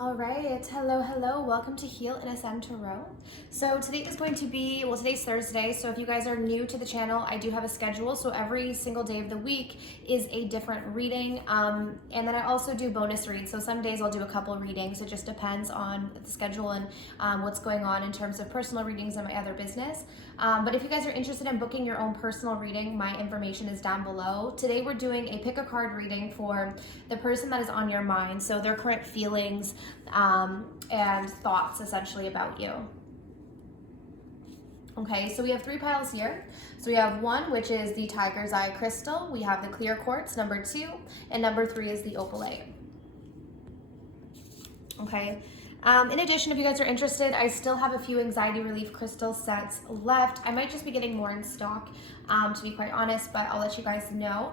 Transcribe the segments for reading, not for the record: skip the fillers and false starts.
All right, hello, welcome to Heal and Ascend Tarot. So today is going to be, today's Thursday, so if you guys are new to the channel, I do have a schedule, so every single day of the week is a different reading, and then I also do bonus reads, so some days I'll do a couple readings. It just depends on the schedule and what's going on in terms of personal readings and my other business. But if you guys are interested in booking your own personal reading, my information is down below. Today we're doing a pick a card reading for the person that is on your mind, so their current feelings, and thoughts essentially about you. Okay, so we have three piles here. So we have one, which is the Tiger's Eye crystal. We have the clear quartz, number 2, and number 3 is the opalite. Okay. In addition, if you guys are interested, I still have a few anxiety relief crystal sets left. I might just be getting more in stock, to be quite honest, but I'll let you guys know.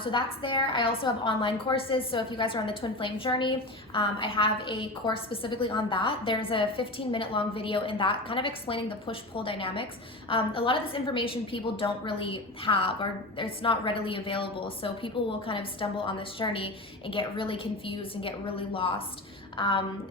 So that's there. I also have online courses. So if you guys are on the Twin Flame journey, I have a course specifically on that. There's a 15-minute long video in that kind of explaining the push-pull dynamics. A lot of this information people don't really have, or it's not readily available. So people will kind of stumble on this journey and get really confused and get really lost.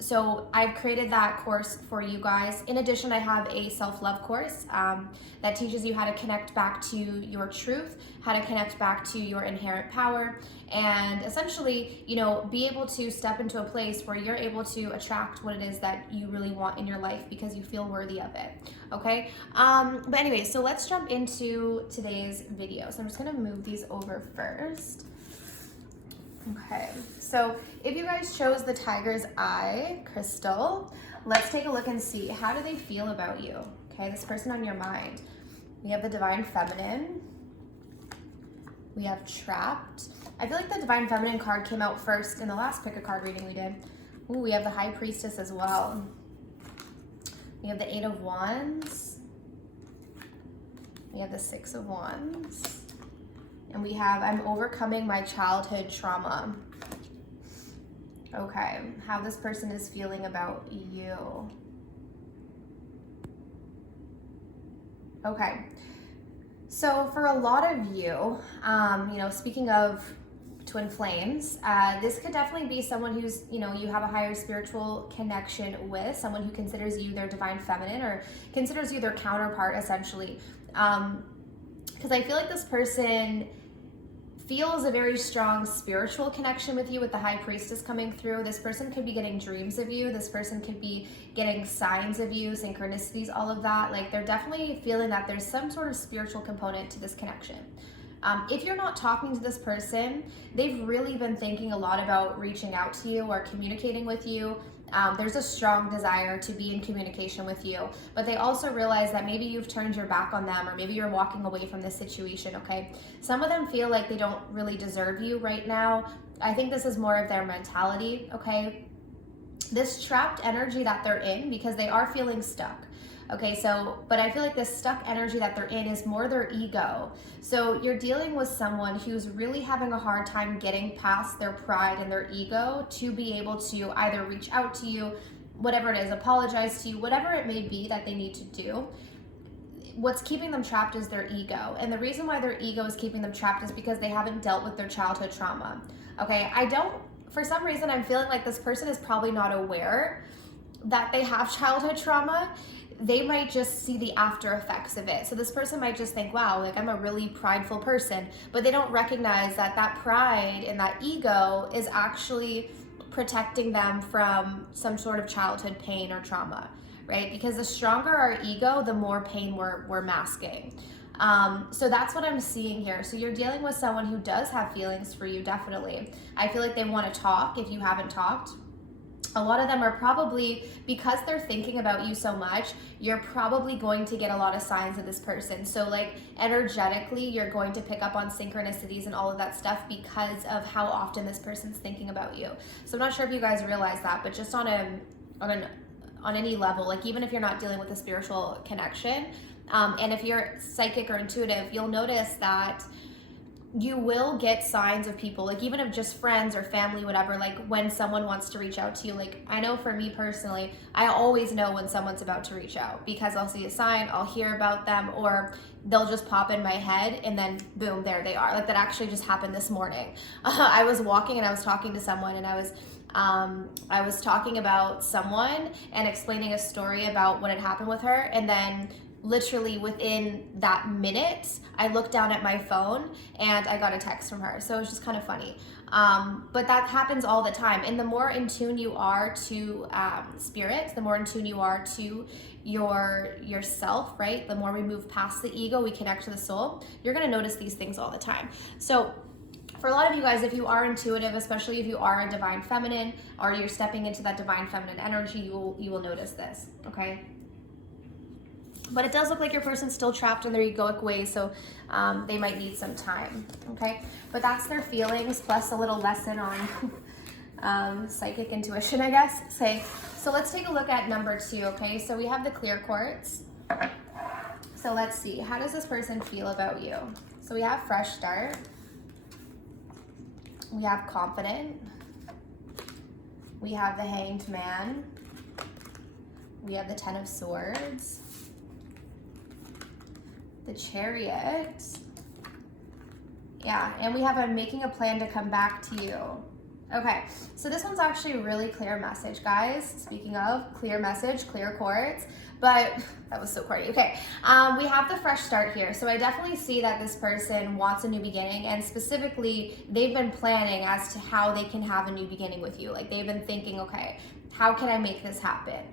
So I've created that course for you guys. In addition, I have a self-love course that teaches you how to connect back to your truth, how to connect back to your inherent power, and essentially, you know, be able to step into a place where you're able to attract what it is that you really want in your life because you feel worthy of it. Okay. But anyway, so let's jump into today's video. So I'm just going to move these over first. Okay, so if you guys chose the Tiger's Eye crystal, let's take a look and see, how do they feel about you? Okay, this person on your mind. We have the Divine Feminine. We have Trapped. I feel like the Divine Feminine card came out first in the last pick a card reading we did. Ooh, we have the High Priestess as well. We have the Eight of Wands. We have the Six of Wands. And we have, I'm overcoming my childhood trauma. Okay, how this person is feeling about you. Okay, so for a lot of you, you know, speaking of twin flames, this could definitely be someone who's, you know, you have a higher spiritual connection with, someone who considers you their divine feminine or considers you their counterpart, essentially. Because I feel like this person feels a very strong spiritual connection with you with the High Priestess coming through. This person could be getting dreams of you. This person could be getting signs of you, synchronicities, all of that. Like, they're definitely feeling that there's some sort of spiritual component to this connection. If you're not talking to this person, they've really been thinking a lot about reaching out to you or communicating with you. There's a strong desire to be in communication with you, but they also realize that maybe you've turned your back on them, or maybe you're walking away from this situation, okay? Some of them feel like they don't really deserve you right now. I think this is more of their mentality, okay? This trapped energy that they're in, because they are feeling stuck. Okay, so, but I feel like this stuck energy that they're in is more their ego. So you're dealing with someone who's really having a hard time getting past their pride and their ego to be able to either reach out to you, whatever it is, apologize to you, whatever it may be that they need to do. What's keeping them trapped is their ego. And the reason why their ego is keeping them trapped is because they haven't dealt with their childhood trauma. Okay, for some reason, I'm feeling like this person is probably not aware that they have childhood trauma. They might just see the after effects of it. So this person might just think, wow, like, I'm a really prideful person, but they don't recognize that that pride and that ego is actually protecting them from some sort of childhood pain or trauma, right? Because the stronger our ego, the more pain we're masking. So that's what I'm seeing here. So you're dealing with someone who does have feelings for you, definitely. I feel like they want to talk if you haven't talked. A lot of them are probably, because they're thinking about you so much, you're probably going to get a lot of signs of this person. So like, energetically, you're going to pick up on synchronicities and all of that stuff because of how often this person's thinking about you. So I'm not sure if you guys realize that, but just on any level, like, even if you're not dealing with a spiritual connection, and if you're psychic or intuitive, you'll notice that you will get signs of people, like, even of just friends or family, whatever, like, when someone wants to reach out to you. Like, I know for me personally, I always know when someone's about to reach out because I'll see a sign, I'll hear about them, or they'll just pop in my head and then boom, there they are. Like, that actually just happened this morning. I was walking and I was talking to someone and I was I was talking about someone and explaining a story about what had happened with her, and then literally within that minute, I looked down at my phone and I got a text from her. So it was just kind of funny. But that happens all the time. And the more in tune you are to spirit, the more in tune you are to yourself, right? The more we move past the ego, we connect to the soul, you're gonna notice these things all the time. So for a lot of you guys, if you are intuitive, especially if you are a divine feminine or you're stepping into that divine feminine energy, you will notice this, okay? But it does look like your person's still trapped in their egoic ways, so they might need some time, okay? But that's their feelings, plus a little lesson on psychic intuition, I guess. So let's take a look at number 2, okay? So we have the clear quartz. So let's see, how does this person feel about you? So we have fresh start. We have confident. We have the hanged man. We have the 10 of swords. The chariot. Yeah, and we have making a plan to come back to you. Okay, so this one's actually a really clear message, guys. Speaking of clear message, clear quartz, but that was so corny. Okay, we have the fresh start here. So I definitely see that this person wants a new beginning, and specifically, they've been planning as to how they can have a new beginning with you. Like they've been thinking, okay, how can I make this happen?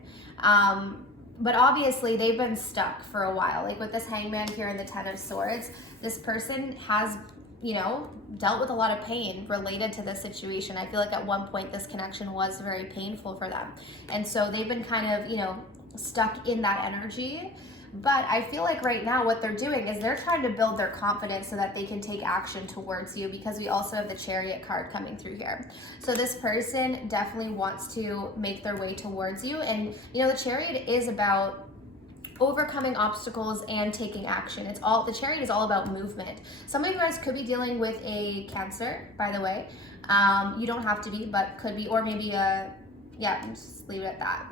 But obviously they've been stuck for a while. Like with this hangman here and the 10 of swords, this person has, you know, dealt with a lot of pain related to this situation. I feel like at one point this connection was very painful for them. And so they've been kind of, you know, stuck in that energy. But I feel like right now what they're doing is they're trying to build their confidence so that they can take action towards you, because we also have the chariot card coming through here. So this person definitely wants to make their way towards you. And, you know, the chariot is about overcoming obstacles and taking action. The chariot is all about movement. Some of you guys could be dealing with a Cancer, by the way. You don't have to be, but could be, or maybe just leave it at that.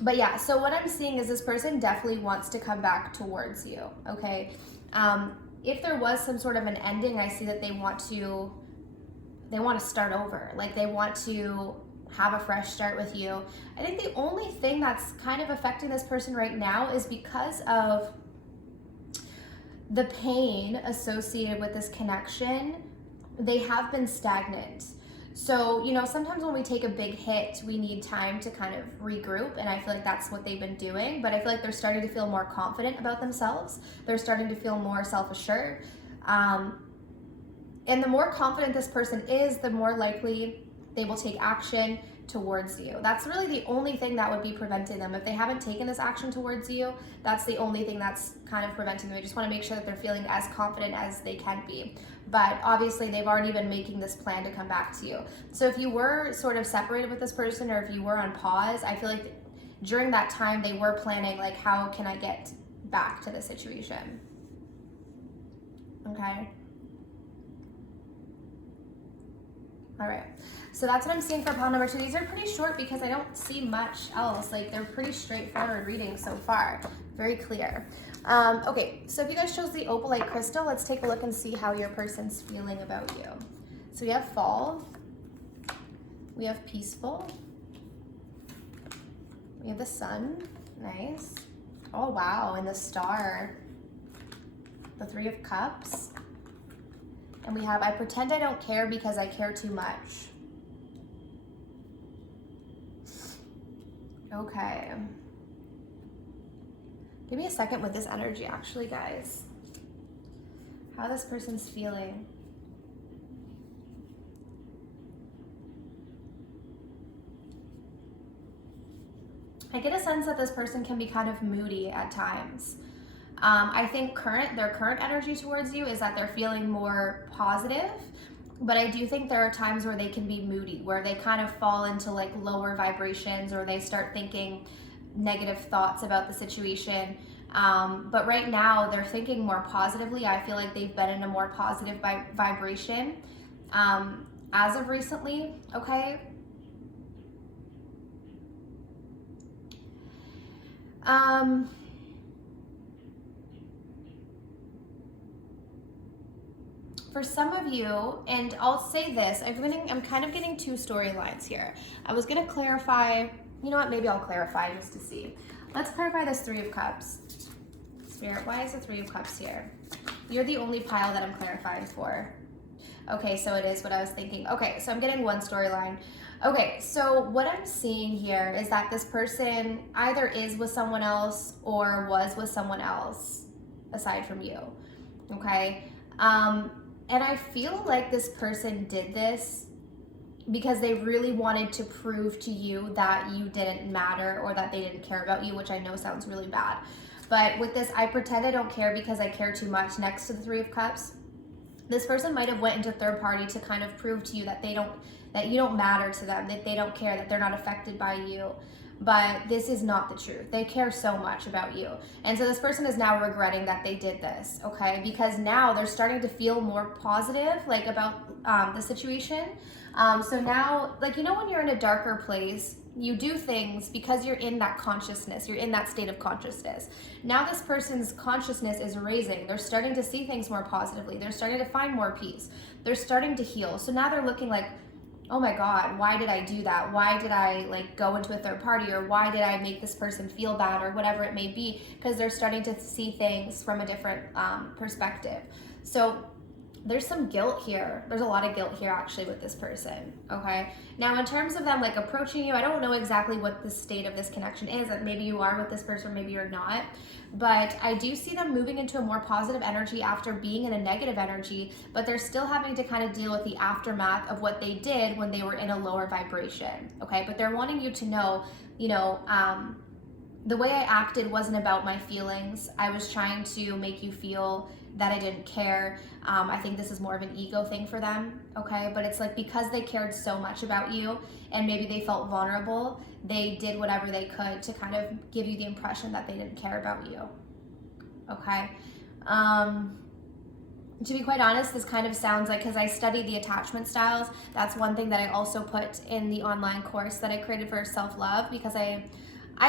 But yeah, so what I'm seeing is this person definitely wants to come back towards you, okay? If there was some sort of an ending, I see that they want to start over. Like they want to have a fresh start with you. I think the only thing that's kind of affecting this person right now is because of the pain associated with this connection, they have been stagnant. So, you know, sometimes when we take a big hit, we need time to kind of regroup, and I feel like that's what they've been doing. But I feel like they're starting to feel more confident about themselves. They're starting to feel more self-assured. And the more confident this person is, the more likely they will take action towards you. That's really the only thing that would be preventing them. If they haven't taken this action towards you, that's the only thing that's kind of preventing them. I just want to make sure that they're feeling as confident as they can be. But obviously they've already been making this plan to come back to you. So if you were sort of separated with this person, or if you were on pause, I feel like during that time they were planning, like, how can I get back to the situation? Okay. All right, so that's what I'm seeing for pile number 2. These are pretty short because I don't see much else. Like, they're pretty straightforward reading so far. Very clear. Okay, so if you guys chose the opalite crystal, let's take a look and see how your person's feeling about you. So we have fall. We have peaceful. We have the sun. Nice. Oh, wow, and the star. The 3 of cups. And we have, I pretend I don't care because I care too much. Okay. Give me a second with this energy, actually, guys. How this person's feeling. I get a sense that this person can be kind of moody at times. I think their current energy towards you is that they're feeling more positive, but I do think there are times where they can be moody, where they kind of fall into like lower vibrations, or they start thinking negative thoughts about the situation. But right now they're thinking more positively. I feel like they've been in a more positive vibration as of recently, okay? for some of you, and I'll say this, I'm kind of getting two storylines here. I was gonna clarify, you know what, maybe I'll clarify just to see. Let's clarify this Three of Cups. Spirit, why is the Three of Cups here? You're the only pile that I'm clarifying for. Okay, so it is what I was thinking. Okay, so I'm getting one storyline. Okay, so what I'm seeing here is that this person either is with someone else or was with someone else aside from you, okay? And I feel like this person did this because they really wanted to prove to you that you didn't matter or that they didn't care about you, which I know sounds really bad. But with this, I pretend I don't care because I care too much next to the Three of Cups. This person might have went into third party to kind of prove to you that that you don't matter to them, that they don't care, that they're not affected by you. But this is not the truth. They care so much about you. And so this person is now regretting that they did this, okay? Because now they're starting to feel more positive, like about the situation. So now, like, you know, when you're in a darker place, you do things because you're in that consciousness, you're in that state of consciousness. Now this person's consciousness is raising. They're starting to see things more positively. They're starting to find more peace. They're starting to heal. So now they're looking like, oh my God, why did I do that? Why did I like go into a third party, or why did I make this person feel bad, or whatever it may be, because they're starting to see things from a different perspective. So there's some guilt here. There's a lot of guilt here actually with this person, okay? Now in terms of them like approaching you, I don't know exactly what the state of this connection is. Like maybe you are with this person, maybe you're not. But I do see them moving into a more positive energy after being in a negative energy, but they're still having to kind of deal with the aftermath of what they did when they were in a lower vibration, okay? But they're wanting you to know, you know, the way I acted wasn't about my feelings. I was trying to make you feel that I didn't care. I think this is more of an ego thing for them, okay? But it's like because they cared so much about you and maybe they felt vulnerable, they did whatever they could to kind of give you the impression that they didn't care about you, okay? To be quite honest, this kind of sounds like, because I studied the attachment styles, that's one thing that I also put in the online course that I created for self-love, because I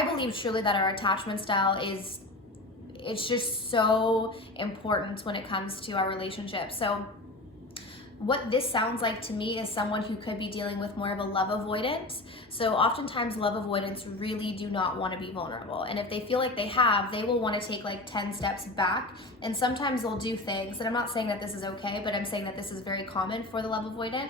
believe truly that our attachment style it's just so important when it comes to our relationship. So what this sounds like to me is someone who could be dealing with more of a love avoidance. So oftentimes love avoidance really do not want to be vulnerable. And if they feel like they will want to take like 10 steps back. And sometimes they'll do things, and I'm not saying that this is okay, but I'm saying that this is very common for the love avoidant.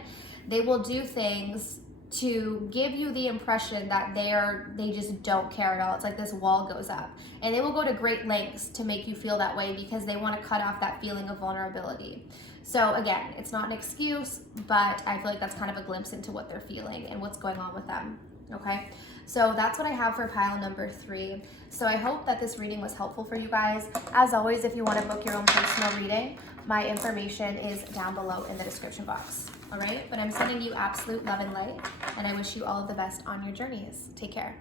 They will do things to give you the impression that they just don't care at all. It's like this wall goes up, and they will go to great lengths to make you feel that way because they want to cut off that feeling of vulnerability. So again, it's not an excuse, but I feel like that's kind of a glimpse into what they're feeling and what's going on with them, okay? So that's what I have for pile number 3. So I hope that this reading was helpful for you guys. As always, if you want to book your own personal reading, my information is down below in the description box. All right, but I'm sending you absolute love and light, and I wish you all of the best on your journeys. Take care.